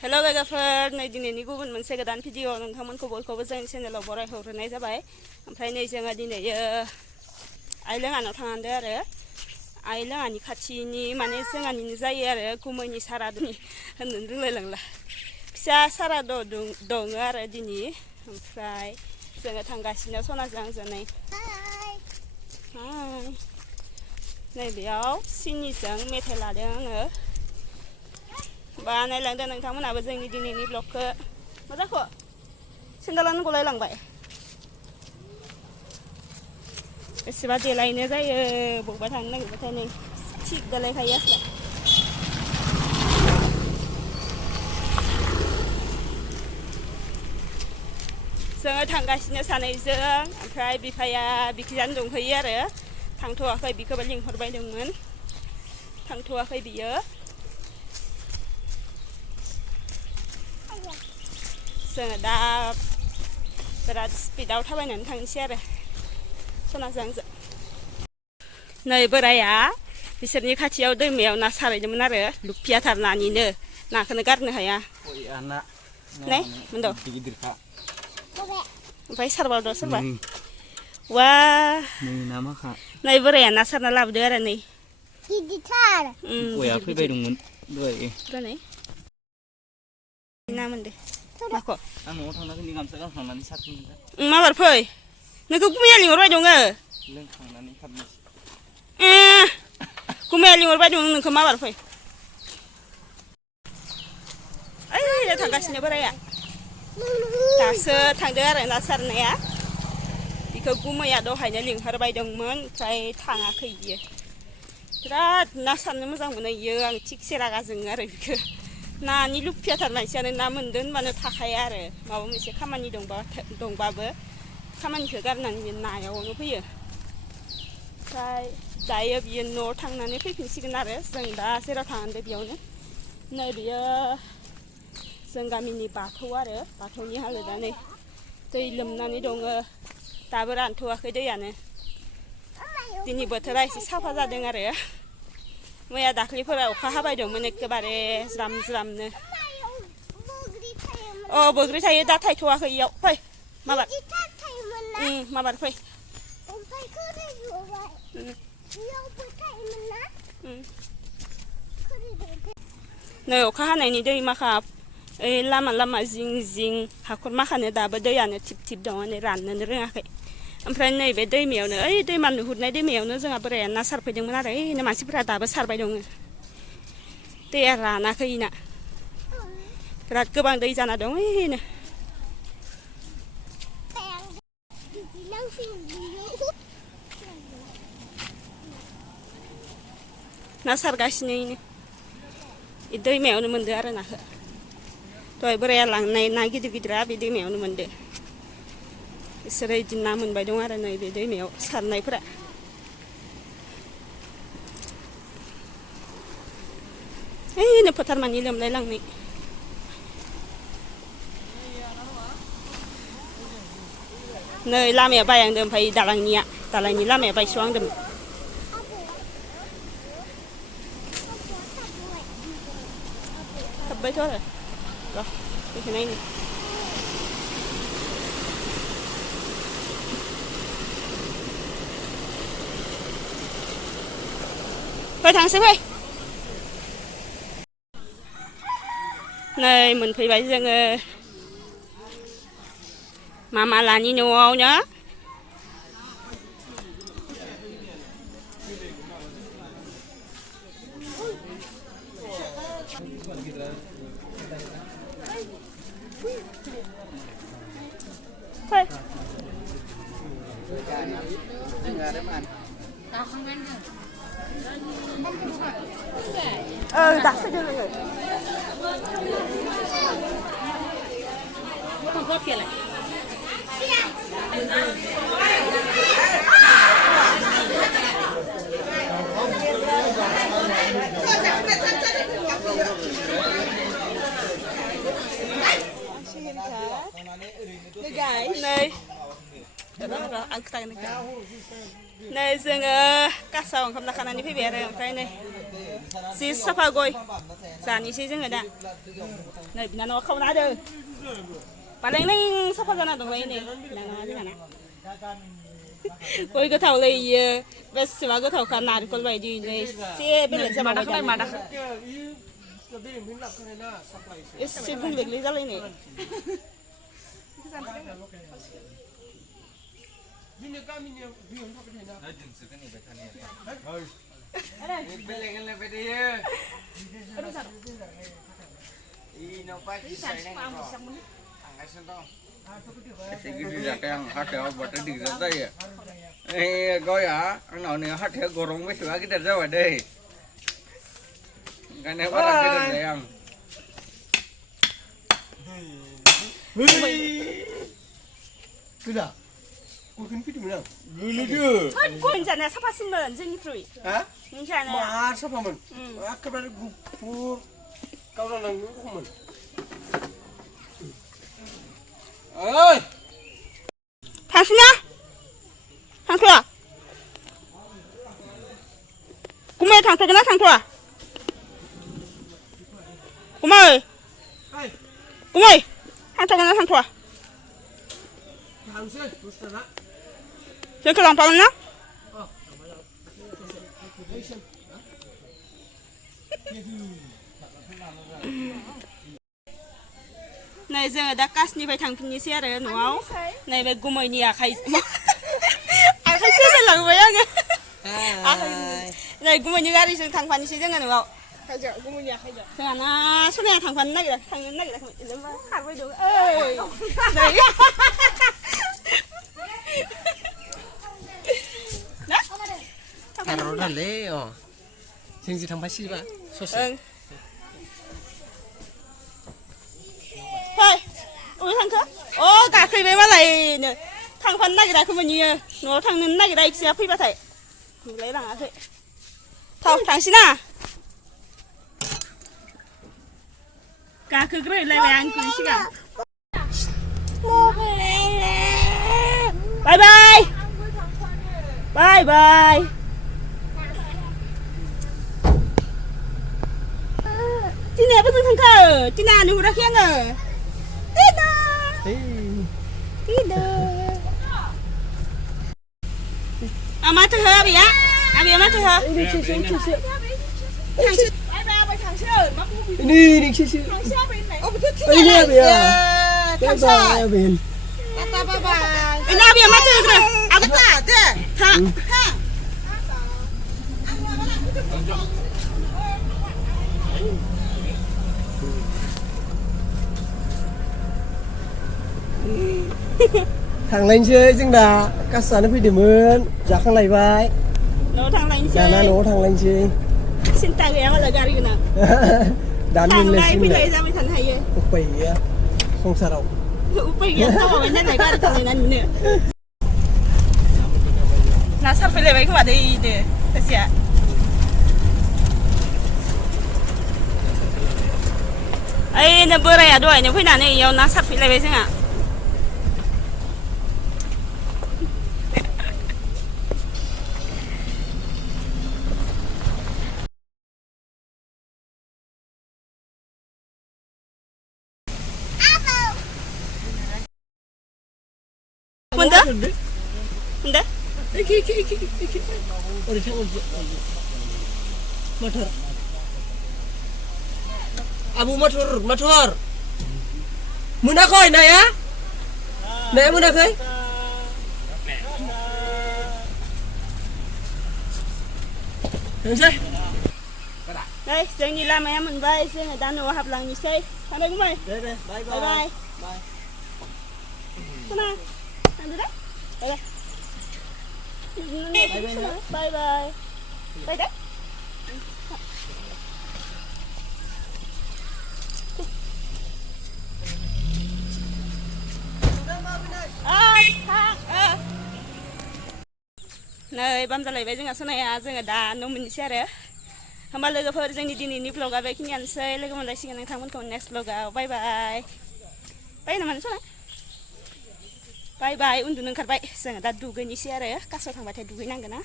हेल' लोगोफोर नै दिनैनि गुबुन मोनसे गोदान भिडिअ नोंथांमोनखौ बयखौबो जोंनि चेनेलाव बरायहरनाय जाबाय। ओमफ्राय नै जोङो दिनै आइ लोङानाव थांनांदों आरो आइ लोङानि खाथिनि माने जोंहानिनो जायो आरो गुमैनि सारादुनि होननो रोंलायलांला फिसा सारादु दङ आरो दिनै। ओमफ्राय जोङो थांगासिनो सनाजों आंजों नै नैबेयाव सिनिजों मेथाइ लादों आङो। बानायलांदों नोंथांमोनाबो जोंनि दिनैनि ब्लगखौ। मा जाखो सेन्देलानो गलायलांबाय बेसेबा देलायनो जायो बबेबा थांनो नागिरबाथाय नै थिग देलायखायो आसला। जोङो थांगासिनो सानैजों ओमफ्राय बिफाया बिखिजानो दंहैयो आरो थांथ'वाखै बिखौबो लिंहरबाय दंमोन थांथ'वाखै बियो। जोङो दा बिराद स्पिडाव थाबायनानै थांनोसै आरो सनाजों आंजों। नै बोराया बिसोरनि खाथियाव दैमायाव ना सारहैदोंमोन आरो लुफियाथार नानिनो नाखौनो गारनो हाया नै मोनद' ओमफ्राय सारबावदो सोरबा वा नै बोराया ना सारना लाबोदो आरो नै गिदिरथार फैबाय दंमोन दहाय ना मोनदो माखौ आं न'आव थांनानै गामसा गानखांनानै सारफिनगोन माबार फै नोंखौ गुमैया लिंहरबाय दङ लोंखांनानै खारनोसै गुमैया लिंहरबाय दं नोंखौ माबार फै ओइ थांगासिनो बोराया दासो थांदो आरो ना सारनाया बिखौ गुमैया दहायनो लिंहरबाय दंमोन ओमफ्राय थाङाखै बियो। बिराद ना सारनो मोजां मोनो इयो आं थिगसे रागा जोङो आरो बिखौ नानि लुफियाथार मानसियानो ना मोनदों होनबानो थाखाया आरो माबा मोनसे खामानि दंबाबो खामानिखौ गारनानै बे नायावनो फैयो। ओमफ्राय दायो बियो न'आव थांनानै फैफिनसिगोन आरो जों दा जेराव थांदों बेयावनो नै बियो जों गामिनि बाथौ आरो बाथौनि हालोदा नै दै लोमनानै दङ दाबो रानथ'वाखै दैयानो। दिनै बोथोरा एसे साफा जादों आरो मैया दाख्लैफोरा अखा हाबाय दंमोन एखेबारे ज्राम ज्रामनो। अ बोग्रि थायो दा थायथ'वाखै इयाव फै माबार माबार फै नै अखा हानायनि दै माखा ओइ लामा लामा जिं जिं हाखर माखानो दाबो दैयानो थिब थिब दङ नै राननोनो रोङाखै। ओमफ्राय नैबे दैमायावनो ओइ दैमा नुहुरनाय दैमायावनो जोंहा बोराया ना सारफैदोंमोन आरो ओइनो मानसिफोरा दाबो सारबाय दङ दैया रानाखै इना बिराद गोबां दै जाना दं ओइनो। ना सारगासिनो इनो दैमायावनो मोनदो आरो नाखौ दहाय बोराया लांनाय ना गिदिर गिदिरा बे दैमायावनो मोनदो। बिसोरो इदि ना मोनबाय दं आरो नै बे दैमायाव सारनायफोरा। ओइनो फोथार मानि लोमलाय लांनाय नै लामाया बायांदों ओमफ्राय दालांनि लामाया बायस'हांदोंमोन। थाबबायथ' आरो र' बेखौ नायनो फै थांसै फै नै मोनफैबाय जोङो मामालानि न'आवनो। फै दासो फैदों जोङो नै आं खोथागोन नै जोङो कासाव ओंखाम जाखानानै फैबाय आरो ओमफ्राय नै जि साफा गय जानोसै जोङो दा नै बिनानावा खावना होदो बालें साफा जाना दंलाय नै बिनानावा जोंहाना गय गोथावलै इयो बेसेबा गोथावखा नारेंखल बायदिनो एसे बेलेग जाबाय मादाखौ एसे गुंलेगले जालायनाय yang hati buat di sana ya. Kau ya, anak ni hati gorong mesti lagi dah jauh deh. Kan apa lagi dah sayang. Sudah. Kau kan pergi mana? Gulu dia. gua rencana siapa sih men jadi free Hah? rencana Mahal siapa men? Aku baru gupur. Kau orang nunggu men. Oi. 당신아 상토야 고마워 상토구나 상토야 고마워 Hai. 고마워 상토구나 상토야 Hamzah, Mustana. 저렇게 안 빠졌나? नै जोङो दा कासनिफ्राय थांफिननोसै आरो न'आव नैबे गुमैनि आखाइ आखाइसो होलांबाय आङो नै गुमैनि गारिजों थांफानोसै जोङो न'आव गुमैनि आखाइजों जोंहाना समाया थांनो नागिराखैमोन जेनेबा खारबाय दं Taruh dah le, oh. Sing tambah sih pak, ओं fai ui थांखो अ गाखैबाय मालायनो थांफानो नागिराखैमोन इयो न'आव थांनो नागिरा इखिया फैबाथाय नुलाय लाङाखै थाव थांसैना गाखोग्रोलायबाय आंखौ सिगां बाय बाय बाय बाय Tina apa tu kau? Tina ni udah kian ke? Tina. Tina. Ama tu ha biya? Abi ama tu ha? Ini cuci. Ini cuci. Oh betul Tina. Ini apa ya? Kamsa. Abin. Kata baba. Ini abi ama tu ke? Aku tak ada. Ha. Ha. थांलायनोसै जों दा कासानो फैदोंमोन जाखांलायबाय न'आव थांलायनोसै दाना न'आव थांलायनोसै सिन्था गैया मालाय गारि गोनां दानो थांलाय मोनलायसिगोन फैलाय जाबाय थानो हायो उपाय गैया संसाराव उपाय गैया जाबाय नालाय गारि थांलायनानैनो ना सारफैलायबाय खोमा दै दो सासेया ओइनो बोराया दहायनो फैनानै इयाव ना सारफैलायबाय जोंहा 뭔데? 뭔데? Iki. Udah cakap motor. Abu motor. Muna koi na ya? Na muna koi? Sai. Đây, जोंनि लामाया मोनबाय जोङो दा न'आव हाबलांनोसै थांबाय गुमै Bye बाय खोना थांदो दे बाय बाय दे नै बाम जालायबाय जोंहा सोनाया जोङो दा न' मोननोसै आरो होमबा लोगोफोर जोंनि दिनैनि भ्लगा बेखिनियानोसै लोगो मोनलायसिगोन नोंथांमोनखौ नेक्स्ट भ्लगाव बाय बाय बाय नामा नोंसोर बाय बाय उन्दुनो ओंखारबाय जोङो दा दुगैनोसै आरो कासाव थांबाथाय दुगैनांगोन ना